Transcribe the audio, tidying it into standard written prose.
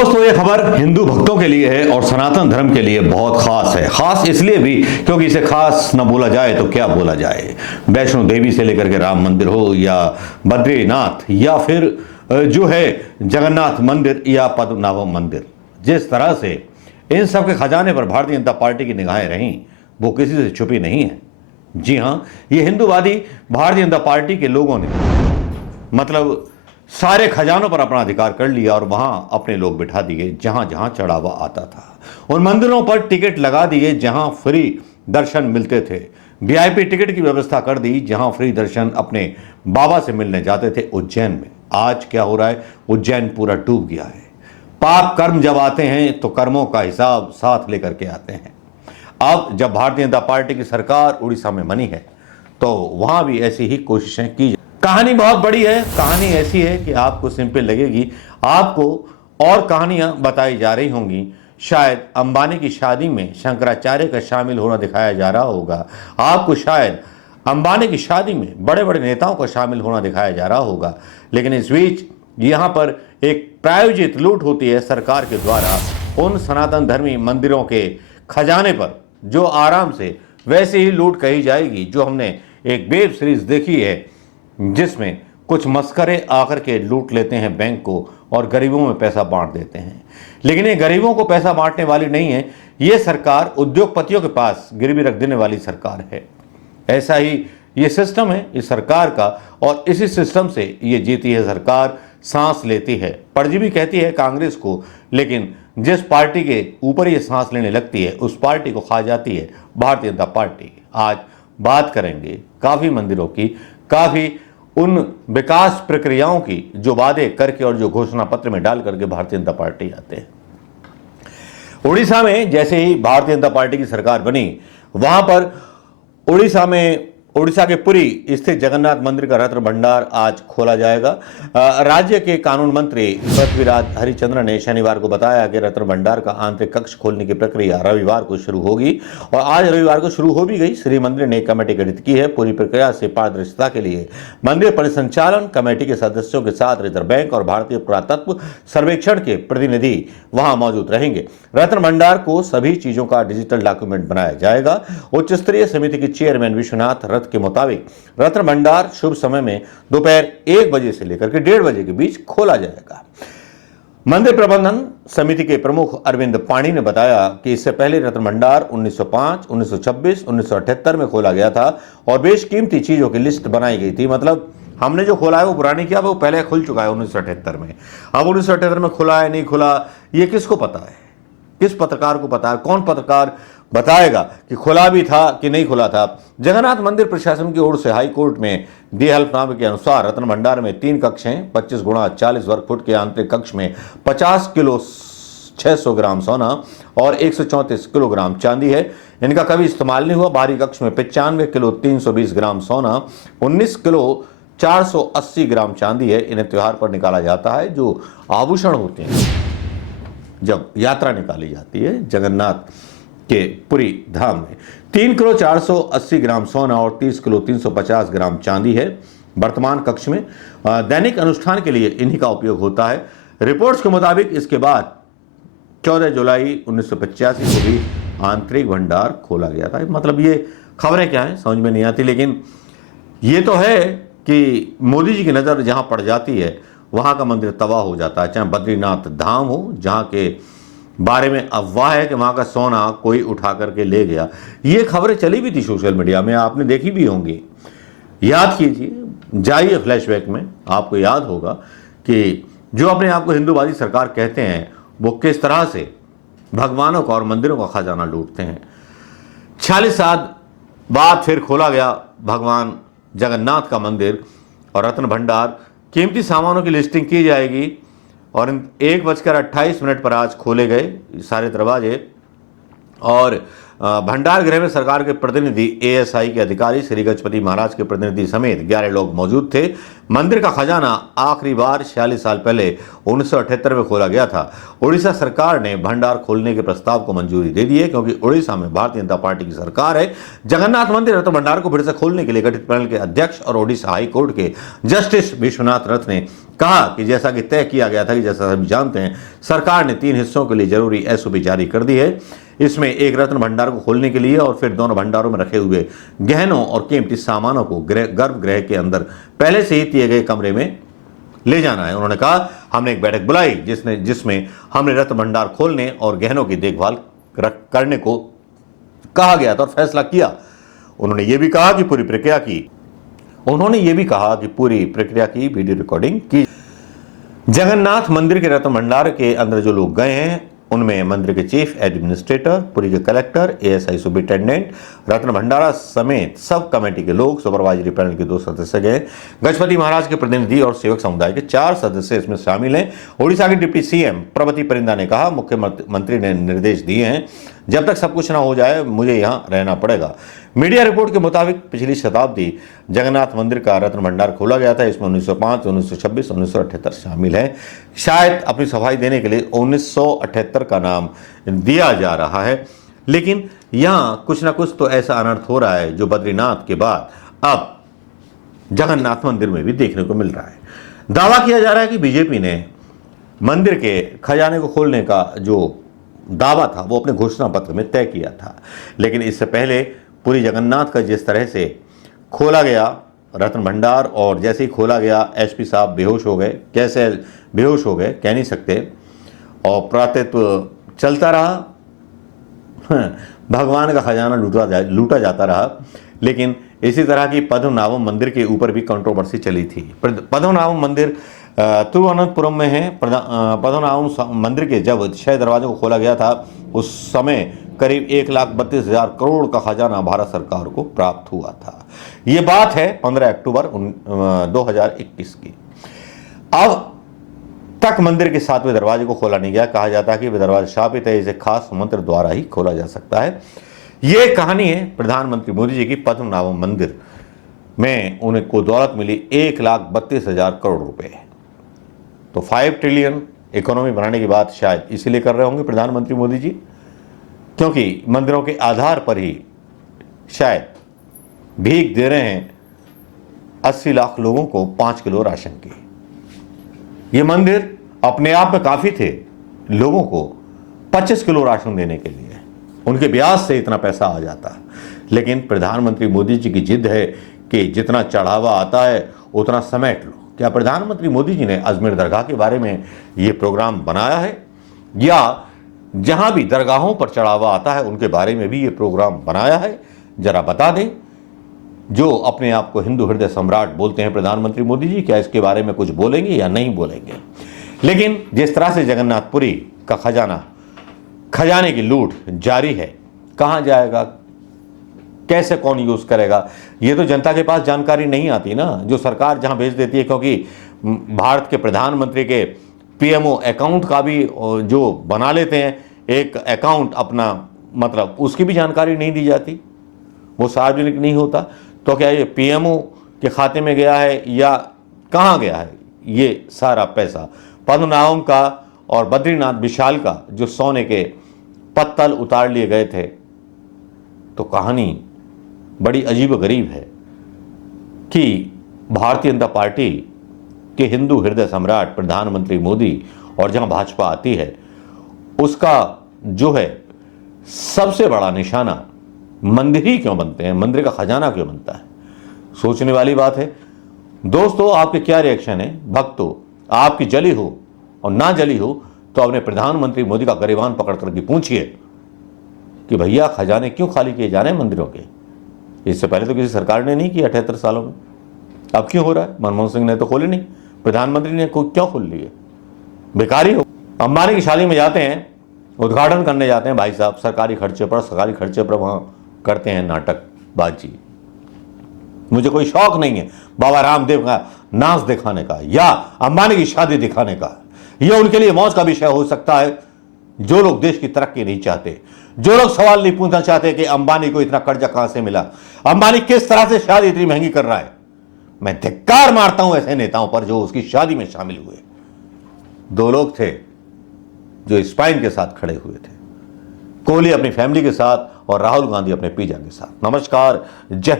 दोस्तों, ये खबर हिंदू भक्तों के लिए है और सनातन धर्म के लिए बहुत खास है। खास इसलिए भी क्योंकि इसे खास न बोला जाए तो क्या बोला जाए। वैष्णो देवी से लेकर के राम मंदिर हो या बद्रीनाथ या फिर जो है जगन्नाथ मंदिर या पद्मनाभम मंदिर, जिस तरह से इन सब के खजाने पर भारतीय जनता पार्टी की निगाहें रहीं वो किसी से छुपी नहीं है। जी हाँ, ये हिंदूवादी भारतीय जनता पार्टी के लोगों ने मतलब सारे खजानों पर अपना अधिकार कर लिया और वहां अपने लोग बिठा दिए जहां जहां चढ़ावा आता था। उन मंदिरों पर टिकट लगा दिए जहां फ्री दर्शन मिलते थे। वीआईपी टिकट की व्यवस्था कर दी जहां फ्री दर्शन अपने बाबा से मिलने जाते थे उज्जैन में। आज क्या हो रहा है, उज्जैन पूरा डूब गया है। पाप कर्म जब आते हैं तो कर्मों का हिसाब साथ लेकर के आते हैं। अब जब भारतीय जनता पार्टी की सरकार उड़ीसा में बनी है तो वहां भी ऐसी ही कोशिशें की। कहानी बहुत बड़ी है। कहानी ऐसी है कि आपको सिंपल लगेगी, आपको और कहानियां बताई जा रही होंगी। शायद अंबानी की शादी में शंकराचार्य का शामिल होना दिखाया जा रहा होगा, आपको शायद अंबानी की शादी में बड़े बड़े नेताओं का शामिल होना दिखाया जा रहा होगा। लेकिन इस बीच यहाँ पर एक प्रायोजित लूट होती है सरकार के द्वारा उन सनातन धर्मी मंदिरों के खजाने पर, जो आराम से वैसे ही लूट कही जाएगी जो हमने एक वेब सीरीज देखी है जिसमें कुछ मस्करे आकर के लूट लेते हैं बैंक को और गरीबों में पैसा बांट देते हैं। लेकिन ये गरीबों को पैसा बांटने वाली नहीं है, ये सरकार उद्योगपतियों के पास गिरवी रख देने वाली सरकार है। ऐसा ही ये सिस्टम है इस सरकार का और इसी सिस्टम से ये जीती है सरकार, सांस लेती है। परजीवी कहती है कांग्रेस को, लेकिन जिस पार्टी के ऊपर ये सांस लेने लगती है उस पार्टी को खा जाती है भारतीय जनता पार्टी। आज बात करेंगे काफी मंदिरों की, काफी उन विकास प्रक्रियाओं की जो वादे करके और जो घोषणा पत्र में डाल करके भारतीय जनता पार्टी आते हैं। उड़ीसा में जैसे ही भारतीय जनता पार्टी की सरकार बनी, वहां पर उड़ीसा के पुरी स्थित जगन्नाथ मंदिर का रत्न भंडार आज खोला जाएगा। राज्य के कानून मंत्री पृथ्वीराज हरिचंद्र ने शनिवार को बताया कि रत्न भंडार का आंतरिक कक्ष खोलने की प्रक्रिया रविवार को शुरू होगी और आज रविवार को शुरू हो भी गई। श्री मंदिर ने एक कमेटी गठित की है। पूरी प्रक्रिया से पारदर्शिता के लिए मंदिर परिसंचालन कमेटी के सदस्यों के साथ रिजर्व बैंक और भारतीय पुरातत्व सर्वेक्षण के प्रतिनिधि वहां मौजूद रहेंगे। रत्न भंडार को सभी चीजों का डिजिटल डॉक्यूमेंट बनाया जाएगा। उच्च स्तरीय समिति के चेयरमैन विश्वनाथ रथ के मुताबिक रत्न भंडार शुभ समय में दोपहर 1 बजे से लेकर के 1:30 बजे के बीच खोला जाएगा। मंदिर प्रबंधन समिति के प्रमुख अरविंद पाणी ने बताया कि इससे पहले रत्न भंडार 1905, 1926, 1978 में खोला गया था और बेशकीमती चीजों की लिस्ट बनाई गई थी। मतलब हमने जो खोला है वो पुरानी किया, वो पहले खुल चुका है 1978 में। अब 1978 में खुला है नहीं खुला, ये किसको पता है? किस पत्रकार को पता है? कौन पत्रकार बताएगा कि खुला भी था कि नहीं खुला था? जगन्नाथ मंदिर प्रशासन की ओर से हाई कोर्ट में दिए हल्फनामे के अनुसार रत्न भंडार में 3 कक्ष हैं। 25 गुणा 40 वर्ग फुट के आंतरिक कक्ष में 50 किलो 600 ग्राम सोना और 134 किलोग्राम चांदी है। इनका कभी इस्तेमाल नहीं हुआ। बाहरी कक्ष में 95 किलो 320 ग्राम सोना, 19 किलो 480 ग्राम चांदी है। इन्हें त्योहार पर निकाला जाता है, जो आभूषण होते हैं जब यात्रा निकाली जाती है जगन्नाथ के पुरी धाम में। 3 किलो 480 ग्राम सोना और 30 किलो 350 ग्राम चांदी है। वर्तमान कक्ष में दैनिक अनुष्ठान के लिए इन्हीं का उपयोग होता है। रिपोर्ट्स के मुताबिक इसके बाद 14 जुलाई 1985 को भी आंतरिक भंडार खोला गया था। मतलब ये खबरें क्या हैं समझ में नहीं आती, लेकिन ये तो है कि मोदी जी की नज़र जहां पड़ जाती है वहां का मंदिर तबाह हो जाता है। चाहे बद्रीनाथ धाम हो, जहां के बारे में अफवाह है कि वहां का सोना कोई उठा करके ले गया। ये खबरें चली भी थी सोशल मीडिया में, आपने देखी भी होंगी। याद कीजिए, जाइए फ्लैशबैक में, आपको याद होगा कि जो अपने आप को हिंदूवादी सरकार कहते हैं वो किस तरह से भगवानों का और मंदिरों का खजाना लूटते हैं। 46 साल बाद फिर खोला गया भगवान जगन्नाथ का मंदिर और रत्न भंडार। कीमती सामानों की लिस्टिंग की जाएगी और 1:28 पर आज खोले गए सारे दरवाजे। और भंडार गृह में सरकार के प्रतिनिधि, एएसआई के अधिकारी, श्री गजपति महाराज के प्रतिनिधि समेत 11 लोग मौजूद थे। मंदिर का खजाना आखिरी बार 46 साल पहले 1978 में खोला गया था। उड़ीसा सरकार ने भंडार खोलने के प्रस्ताव को मंजूरी दे दी है, क्योंकि उड़ीसा में भारतीय जनता पार्टी की सरकार है। जगन्नाथ मंदिर रत्न भंडार को फिर से खोलने के लिए गठित पैनल के अध्यक्ष और ओडिशा हाई कोर्ट के जस्टिस विश्वनाथ रथ ने कहा कि जैसा कि तय किया गया था कि जैसा सभी जानते हैं, सरकार ने 3 हिस्सों के लिए जरूरी एसओपी जारी कर दी है। इसमें एक रत्न भंडार को खोलने के लिए और फिर दोनों भंडारों में रखे हुए गहनों और कीमती सामानों को गर्भगृह के अंदर पहले से ही दिए गए कमरे में ले जाना है। उन्होंने कहा, हमने एक बैठक बुलाई जिसमें हमने रत्न भंडार खोलने और गहनों की देखभाल करने को कहा गया था और फैसला किया। उन्होंने ये भी कहा कि पूरी प्रक्रिया की वीडियो रिकॉर्डिंग की। जगन्नाथ मंदिर के रत्न भंडार के अंदर जो लोग गए हैं उनमें मंदिर के चीफ एडमिनिस्ट्रेटर, पुरी के कलेक्टर, एएसआई सुपरिटेंडेंट, रत्न भंडारा समेत सब कमेटी के लोग, सुपरवाइजरी पैनल के 2 सदस्य गए। गजपति महाराज के प्रतिनिधि और सेवक समुदाय के 4 सदस्य इसमें शामिल हैं। ओडिशा के डिप्टी सीएम प्रभति परिंदा ने कहा, मुख्यमंत्री ने निर्देश दिए हैं, जब तक सब कुछ ना हो जाए मुझे यहां रहना पड़ेगा। मीडिया रिपोर्ट के मुताबिक पिछली शताब्दी जगन्नाथ मंदिर का रत्न भंडार खोला गया था। इसमें 1905, 1926, 1978 शामिल है। शायद अपनी सफाई देने के लिए 1978 का नाम दिया जा रहा है, लेकिन यहां कुछ ना कुछ तो ऐसा अनर्थ हो रहा है जो बद्रीनाथ के बाद अब जगन्नाथ मंदिर में भी देखने को मिल रहा है। दावा किया जा रहा है कि बीजेपी ने मंदिर के खजाने को खोलने का जो दावा था वो अपने घोषणा पत्र में तय किया था, लेकिन इससे पहले पूरी जगन्नाथ का जिस तरह से खोला गया रत्न भंडार, और जैसे ही खोला गया एसपी साहब बेहोश हो गए। कैसे बेहोश हो गए कह नहीं सकते, और प्रातः चलता रहा, भगवान का खजाना लूटा जाता रहा। लेकिन इसी तरह की पद्मनाभम मंदिर के ऊपर भी कंट्रोवर्सी चली थी। पद्मनाभम मंदिर तिरुवनंतपुरम में है। पद्मनाभम मंदिर के जब 6 दरवाजों को खोला गया था उस समय करीब 1,32,000 करोड़ का खजाना भारत सरकार को प्राप्त हुआ था। ये बात है 15 अक्टूबर 2021 की। अब तक मंदिर के 7वें दरवाजे को खोला नहीं गया। कहा जाता है कि वह दरवाजा शापित है, इसे खास मंत्र द्वारा ही खोला जा सकता है। ये कहानी है प्रधानमंत्री मोदी जी की। पद्मनाभम मंदिर में उनको दौलत मिली 1,32,000 करोड़ रुपए। तो 5 ट्रिलियन इकोनॉमी बनाने की बात शायद इसीलिए कर रहे होंगे प्रधानमंत्री मोदी जी, क्योंकि मंदिरों के आधार पर ही शायद भीख दे रहे हैं 80 लाख लोगों को 5 किलो राशन की। ये मंदिर अपने आप में काफी थे लोगों को 25 किलो राशन देने के लिए। उनके ब्याज से इतना पैसा आ जाता है। लेकिन प्रधानमंत्री मोदी जी की जिद है कि जितना चढ़ावा आता है उतना समेट लो। क्या प्रधानमंत्री मोदी जी ने अजमेर दरगाह के बारे में ये प्रोग्राम बनाया है, या जहां भी दरगाहों पर चढ़ावा आता है उनके बारे में भी ये प्रोग्राम बनाया है? जरा बता दें। जो अपने आप को हिंदू हृदय सम्राट बोलते हैं प्रधानमंत्री मोदी जी, क्या इसके बारे में कुछ बोलेंगे या नहीं बोलेंगे? लेकिन जिस तरह से जगन्नाथपुरी का खजाने की लूट जारी है, कहां जाएगा, कैसे कौन यूज करेगा, ये तो जनता के पास जानकारी नहीं आती ना। जो सरकार जहां भेज देती है, क्योंकि भारत के प्रधानमंत्री के पीएमओ अकाउंट का भी जो बना लेते हैं एक अकाउंट अपना, मतलब उसकी भी जानकारी नहीं दी जाती, वो सार्वजनिक नहीं होता। तो क्या ये पीएमओ के खाते में गया है या कहाँ गया है ये सारा पैसा? पद्मनाभम का और बद्रीनाथ विशाल का जो सोने के पत्तल उतार लिए गए थे, तो कहानी बड़ी अजीब गरीब है कि भारतीय जनता पार्टी के हिंदू हृदय सम्राट प्रधानमंत्री मोदी और जहां भाजपा आती है उसका जो है सबसे बड़ा निशाना मंदिर ही क्यों बनते हैं, मंदिर का खजाना क्यों बनता है? सोचने वाली बात है। दोस्तों, आपके क्या रिएक्शन है? भक्तों, आपकी जली हो और ना जली हो तो अपने प्रधानमंत्री मोदी का गरिबान पकड़ करके पूछिए कि भैया खजाने क्यों खाली किए जा रहे हैं मंदिरों के? इससे पहले तो किसी सरकार ने नहीं किया 78 सालों में, अब क्यों हो रहा है? मनमोहन सिंह ने तो खोले नहीं, प्रधानमंत्री ने क्यों खोल लिए? बेकारी हो। अंबानी की शादी में जाते हैं, उद्घाटन करने जाते हैं भाई साहब, सरकारी खर्चे पर वहां करते हैं नाटकबाजी। मुझे कोई शौक नहीं है बाबा रामदेव का नाच दिखाने का या अंबानी की शादी दिखाने का। यह उनके लिए मौज का विषय हो सकता है। जो लोग देश की तरक्की नहीं चाहते, जो लोग सवाल नहीं पूछना चाहते कि अंबानी को इतना कर्जा कहां से मिला, अंबानी किस तरह से शादी इतनी महंगी कर रहा है, मैं धिक्कार मारता हूं ऐसे नेताओं पर जो उसकी शादी में शामिल हुए। 2 लोग थे जो स्पाइन के साथ खड़े हुए थे, कोहली अपनी फैमिली के साथ और राहुल गांधी अपने पिता के साथ। नमस्कार, जय हिंद।